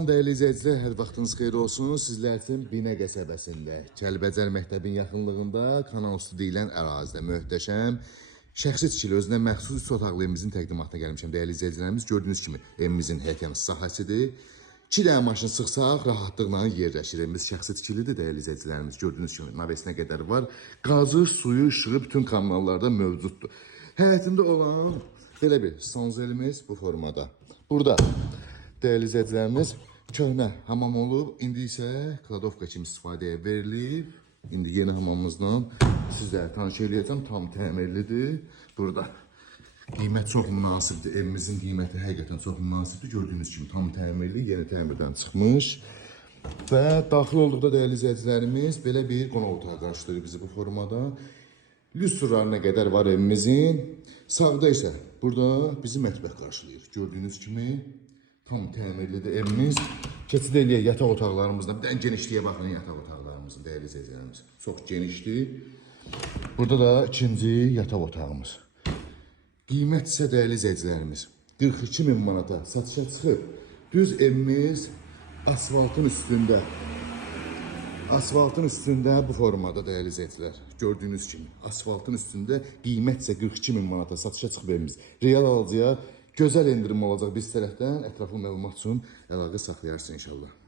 Salam dəyərli izləyicilər, hər vaxtınız xeyir olsun. Sizlər üçün Binə qəsəbəsində, Kəlbəcər məktəbin yaxınlığında kanal üstü deyilən ərazidə möhtəşəm şəxsi tikili özünə məxsus 3 otaqlı evimizin təqdimatına gəlmişəm. Dəyərli izləyicilərimiz, gördüyünüz kimi evimizin həyətyanı sahəsidir. 2 dənə maşın sıxsaq rahatlıqla yerləşir. Evimiz şəxsi tikilidir dəyərli izləyicilərimiz. Gördüyünüz kimi navesinə qədər var. Qazı, suyu, işığı bütün kanallarda mövcuddur. Həyətində olan belə bir sanzelimiz bu formada. Burada dəyərli izləyicilərimiz, köhnə hamam olub, indi isə kladovka kimi istifadəyə verilib. İndi yeni hamamımızdan sizlərə tanış eləyəcəm, tam təmirlidir. Burada qiymət çox münasibdir, evimizin qiyməti həqiqətən çox münasibdir. Gördüyünüz kimi tam təmirli, yeni təmirdən çıxmış. Və daxil olduqda dəyərli izləyicilərimiz, belə bir qonaq otağı qarşılayır bizi bu formada. Lüstrlarına qədər var evimizin. Sağda isə burada bizi mətbəx qarşılayır. Gördüyünüz kimi tam təmirlidir evimiz. Keçid eləyək yataq otaqlarımızda. Bir dənə genişliyə baxın yataq otaqlarımızın dəyərli izləyicilərimiz. Çox genişdir. Burada da ikinci yataq otağımız. Qiymət isə dəyərli izləyicilərimiz 42.000 manata satışa çıxıb. Düz evimiz asfaltın üstündə. Asfaltın üstündə bu formada dəyərli izləyicilər. Gördüyünüz kimi asfaltın üstündə qiymət isə 42.000 manata satışa çıxıb evimiz. Real alıcıya gözəl endirim olacaq biz tərəfdən. Ətraflı məlumat üçün əlaqə saxlayarsın inşallah.